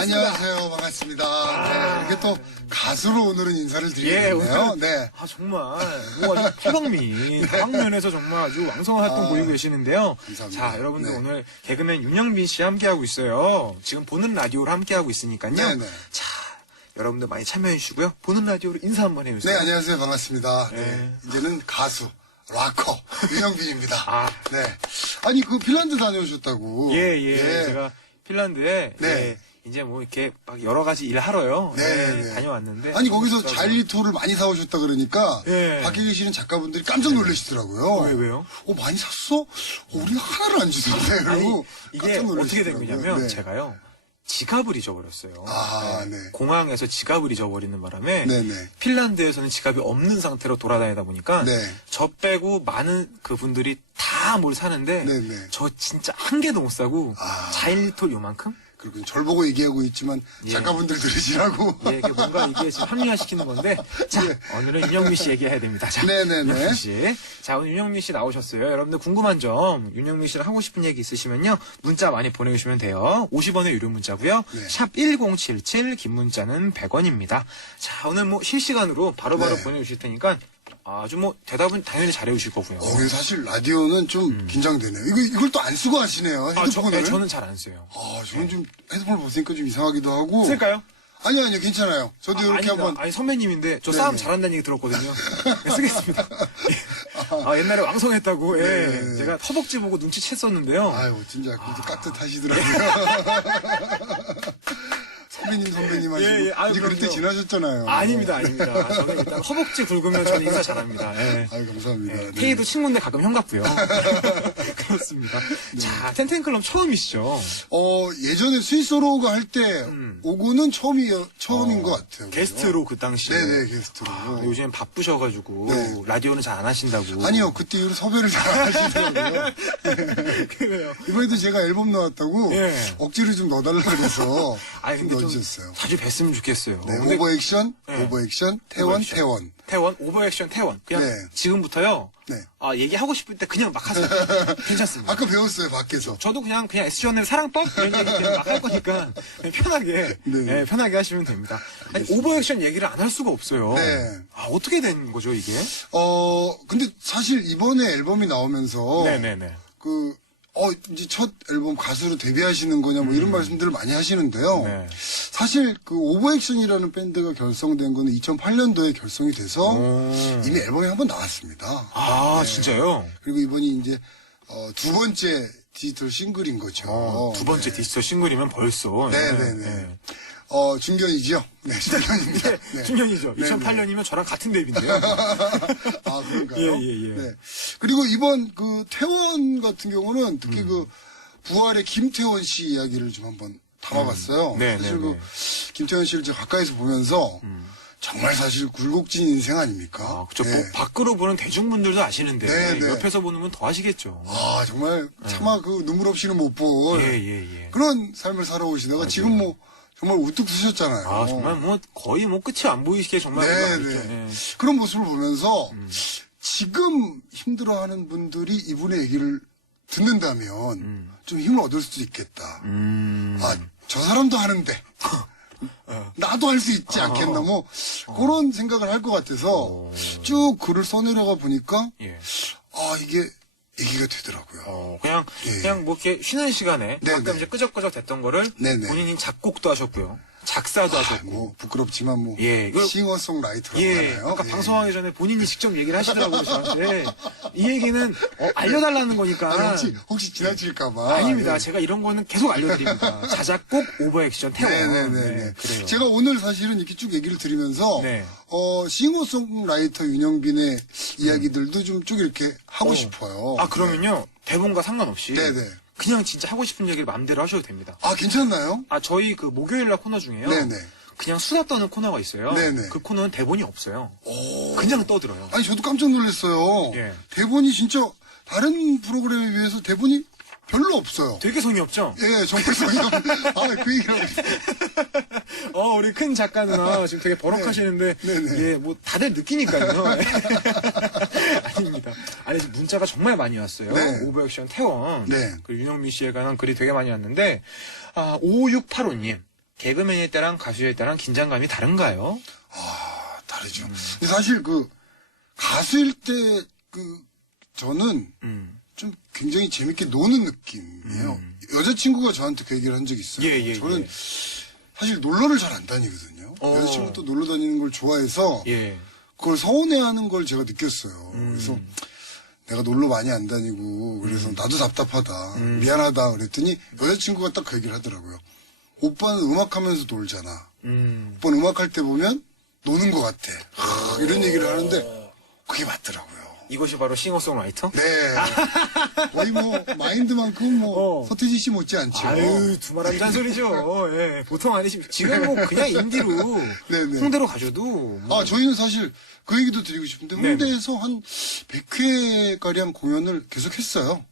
안녕하세요. 반갑습니다. 네, 이게 또 가수로 오늘은 인사를 예, 드리겠네요. 오늘 네. 아 정말 뭐 아주 태광미 다방면에서 정말 아주 왕성한 활동 아, 보이고 계시는데요. 감사합니다. 자, 여러분들 네. 오늘 개그맨 윤영빈 씨 함께 하고 있어요. 지금 보는 라디오로 함께 하고 있으니까요. 네, 네. 자, 여러분들 많이 참여해 주시고요. 보는 라디오로 인사 한번 네, 해주세요. 안녕하세요. 반갑습니다. 네. 네. 이제는 가수, 락커, 윤영빈입니다. 아. 네. 아니, 그 핀란드 다녀오셨다고. 예, 예, 제가 핀란드에 네. 예, 이제 뭐 이렇게 막 여러 가지 일 하러요. 네, 예, 네. 다녀왔는데 아니, 거기서. 자일리토를 많이 사오셨다 그러니까. 예. 밖에 계시는 작가분들이 깜짝 놀라시더라고요. 왜, 왜요? 어, 많이 샀어? 어, 우리 하나를 안 주던데. 아니, 그리고 이게 깜짝 어떻게 된 놀라시더라고요. 거냐면 네. 제가요 지갑을 잊어버렸어요. 아, 네. 공항에서 지갑을 잊어버리는 바람에 네네. 핀란드에서는 지갑이 없는 상태로 돌아다니다 보니까 네. 저 빼고 많은 그분들이 다 뭘 사는데 네네. 저 진짜 한 개도 못 사고 아. 자일리톨 요만큼? 그리고 절 보고 얘기하고 있지만 예. 작가분들 들으시라고. 예, 이게 뭔가 이게 지금 합리화시키는 건데 자 오늘은 윤영민 씨 얘기해야 됩니다. 자, 네. 네네네. 윤영민 씨, 자 오늘 윤영민 씨 나오셨어요. 여러분들 궁금한 점 윤영민 씨랑 하고 싶은 얘기 있으시면요 문자 많이 보내주시면 돼요. 50원의 유료 문자고요. 네. 샵 #1077 긴 문자는 100원입니다. 자 오늘 뭐 실시간으로 바로바로 네. 보내주실 테니까 아주 뭐 대답은 당연히 잘해주실 거고요. 어, 사실 라디오는 좀 긴장되네요. 이거, 이걸 또 안 쓰고 하시네요. 음. 아, 저, 핸드폰을. 네, 저는 잘 안 써요. 아, 저는 좀 핸드폰을 보니까 좀 이상하기도 하고. 쓸까요? 아니요, 아니요, 괜찮아요. 저도 아, 이렇게 아닙니다. 한번. 아니 선배님인데 저. 싸움 잘한다는 얘기 들었거든요. 네, 쓰겠습니다. 예. 아, 옛날에 왕성했다고 예. 네. 제가 허벅지 보고 눈치챘었는데요. 아유, 진짜 아. 깍듯하시더라고요. 선배님, 선배님 하시고. 예, 예. 아유, 이제 그럴 때 그럼요. 지나셨잖아요. 아닙니다, 아닙니다. 저는 일단 허벅지 굵으면 저는 인사 잘합니다. 예. 아유, 감사합니다. 예, 네. 테이도 친구인데 가끔 형 같고요. 그렇습니다. 자, 텐텐클럽 처음이시죠? 어, 예전에 스위스로가 할 때 오고는 처음이, 처음인 어, 것 같아요. 게스트로 그 당시에. 네네, 게스트로. 아, 요즘 바쁘셔가지고 네. 라디오는 잘 안 하신다고. 아니요, 그때 이후로 섭외를 잘 하시더라고요. 그래요. 이번에도 제가 앨범 나왔다고 예. 억지로 좀 넣어달라 그래서 아니 좀 근데 좀 넣어주셨어요. 자주 뵀으면 좋겠어요. 네, 근데 오버액션, 네. 오버액션, 태원, 오버액션. 태원. 태원 오버액션 태원 그냥 네. 지금부터요. 네. 아 얘기하고 싶을 때 그냥 막 하세요. 괜찮습니다. 아까 배웠어요, 밖에서. 저도 그냥 그냥 SG원의 사랑법 이런 얘기 그냥 막 할 거니까 그냥 편하게 네. 예, 편하게 하시면 됩니다. 아니 오버액션 얘기를 안 할 수가 없어요. 네. 아 어떻게 된 거죠 이게? 어, 근데 사실 이번에 앨범이 나오면서 네네네. 그, 어, 이제 첫 앨범 가수로 데뷔하시는 거냐 뭐 이런 말씀들을 많이 하시는데요. 음. 네. 사실 그 오버액션이라는 밴드가 결성된 거는 2008년도에 결성이 돼서 오. 이미 앨범이 한 번 나왔습니다. 아 네. 진짜요? 그리고 이번이 이제 어, 두 번째 디지털 싱글인 거죠. 어, 두 번째 네. 디지털 싱글이면 벌써. 네네네. 예. 어, 중견이죠? 네, 중견입니다. 네. 네, 2008년이면 저랑 같은 데뷔인데요. 아, 그런가요? 예, 예, 예. 네. 그리고 이번 그 태원 같은 경우는 음. 특히 그 부활의 김태원 씨 이야기를 좀 한번 담아봤어요. 네, 사실 네, 그 네. 김태원 씨를 제가 가까이서 보면서 정말 사실 굴곡진 인생 아닙니까? 아, 그쵸. 네. 뭐 밖으로 보는 대중분들도 아시는데 네, 네. 옆에서 보는 분 더 아시겠죠. 아, 정말 차마 그 눈물 없이는 못 볼. 예, 예, 예. 그런 삶을 살아오시다가 지금 뭐 정말 우뚝 서셨잖아요. 아, 정말 뭐 거의 뭐 끝이 안 보이시게 정말 네, 뭔가 네. 예. 그런 모습을 보면서 음. 지금 힘들어하는 분들이 이분의 얘기를 듣는다면 좀 힘을 얻을 수도 있겠다. 음. 아, 저 사람도 하는데. 나도 할 수 있지 않겠나, 뭐, 그런 생각을 할 것 같아서 쭉 글을 써내려가 보니까, 예. 아, 이게 얘기가 되더라고요. 어, 그냥, 예. 그냥 뭐 이렇게 쉬는 시간에 네, 가끔 네. 이제 끄적끄적 됐던 거를 네, 네. 본인이 작곡도 하셨고요. 작사도 아, 하셨고. 뭐, 부끄럽지만 뭐, 예, 이거- 싱어송라이터라고 예, 하나요? 아까 예. 방송하기 전에 본인이 직접 얘기를 하시더라고요, 저한테. 이 얘기는 어, 알려달라는 거니까. 아, 혹시, 혹시 지나칠까봐. 아닙니다. 예. 제가 이런 거는 계속 알려드립니다. 자작곡, 오버액션, 태원. 네네네. 네, 그래요. 제가 오늘 사실은 이렇게 쭉 얘기를 드리면서, 네. 어, 싱어송라이터 윤영빈의 이야기들도 좀 쭉 이렇게 하고 어. 싶어요. 아, 그러면요. 대본과 상관없이. 네네. 그냥 진짜 하고 싶은 얘기를 마음대로 하셔도 됩니다. 아, 괜찮나요? 아, 저희 그 목요일 날 코너 중에요. 네네. 그냥 수다 떠는 코너가 있어요. 네네. 그 코너는 대본이 없어요. 오. 그냥 떠들어요. 아니, 저도 깜짝 놀랐어요. 예. 대본이 진짜 다른 프로그램에 비해서 대본이 별로 없어요. 되게 성의 없죠? 예, 정말 성의 아, 그 얘기를 하고 있어요. 어, 우리 큰 작가 누나 지금 되게 버럭하시는데, 네. 네네. 예, 뭐 다들 느끼니까요. 아닙니다. 아니, 문자가 정말 많이 왔어요. 네. 오버액션 태원. 네. 그 윤영민 씨에 관한 글이 되게 많이 왔는데, 아, 5685님. 개그맨일 때랑 가수일 때랑 긴장감이 다른가요? 아, 다르죠. 음. 근데 사실 그 가수일 때 그 저는 음. 좀 굉장히 재밌게 노는 느낌이에요. 여자친구가 저한테 그 얘기를 한 적이 있어요. 예, 예, 저는 예. 사실 놀러를 잘 안 다니거든요. 어. 여자친구도 놀러 다니는 걸 좋아해서 예. 그걸 서운해하는 걸 제가 느꼈어요. 음. 그래서 내가 놀러 많이 안 다니고 그래서 나도 답답하다 미안하다 그랬더니 여자친구가 딱 그 얘기를 하더라고요. 오빠는 음악하면서 놀잖아. 음. 오빠는 음악할 때 보면 노는 것 같아. 하, 이런 얘기를 하는데 그게 맞더라고요. 이것이 바로 싱어송라이터? 네. 거의 뭐 마인드만큼 뭐 어. 서태지 씨 못지 않죠. 아유, 두말하면 잔소리죠. 예, 보통 아니시 지금 뭐 그냥 인디로 네네. 홍대로 가셔도 뭐 아, 저희는 사실 그 얘기도 드리고 싶은데 네네. 홍대에서 한 100회 가량 공연을 계속 했어요.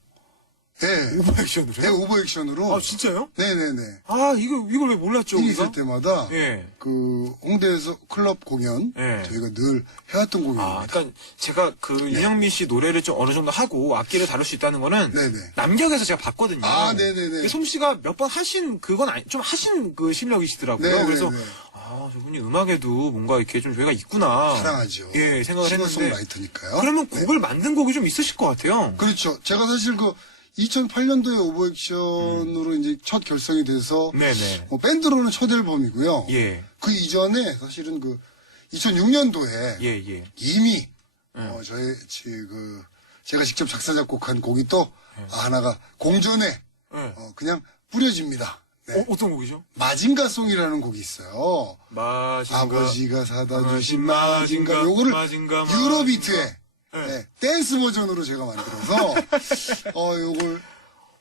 네. 오버액션으로요? 네, 오버액션으로. 아, 진짜요? 네네네. 아, 이거 이걸 왜 몰랐죠? 우리가? 있을 때마다 예. 그 홍대에서 클럽 공연 예. 저희가 늘 해왔던 공연입니다. 아, 그러니까 제가 그 윤영민 씨 노래를 좀 어느 정도 하고 악기를 다룰 수 있다는 거는 네네. 남격에서 제가 봤거든요. 아, 네네네. 솜 씨가 몇 번 하신 그건 아니, 좀 하신 그 실력이시더라고요. 네네네. 그래서 아, 저분이 음악에도 뭔가 이렇게 좀 저희가 있구나. 사랑하죠. 예, 생각을 했는데. 싱어송라이터니까요. 그러면 네. 곡을 만든 곡이 좀 있으실 것 같아요. 그렇죠. 제가 사실 그 2008년도에 오버액션으로 이제 첫 결성이 돼서 음. 네네. 뭐 밴드로는 첫 앨범이고요. 예, 그 이전에 사실은 그 2006년도에 예, 예. 이미 어, 저의 지- 그 제가 직접 작사 작곡한 곡이 또 아, 하나가 공전에 예. 어, 그냥 뿌려집니다. 네. 어, 어떤 곡이죠? 마징가송이라는 곡이 있어요. 마징가. 아버지가 사다 마징가, 주신 마징가 요거를 마징가, 마- 유로비트에 네. 네, 댄스 버전으로 제가 만들어서 어 요걸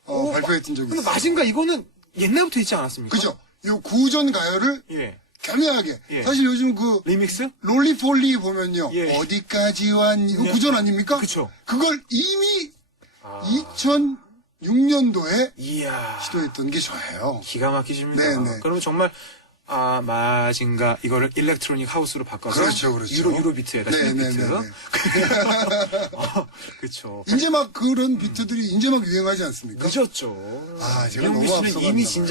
어, 오, 발표했던 적이 근데 있어요. 마징가 이거는 옛날부터 있지 않았습니까? 그죠? 요 구전 가요를 예. 겸해하게 예. 사실 요즘 그 리믹스? 롤리폴리 보면요 예. 어디까지 왔니 이거 예. 구전 아닙니까? 그쵸. 그걸 이미 아. 2006년도에 이야. 시도했던 게 저예요. 기가 막히십니다. 네네. 그러면 정말 아 마징가 이거를 일렉트로닉 하우스로 바꿔서 그렇죠, 그렇죠. 유로 유로 비트에다 네, 네, 네, 비트. 네, 네. 아, 그렇죠. 이제 막 그런 비트들이 이제 막 유행하지 않습니까? 늦었죠. 아, 제가 너무 이미 봐요. 진짜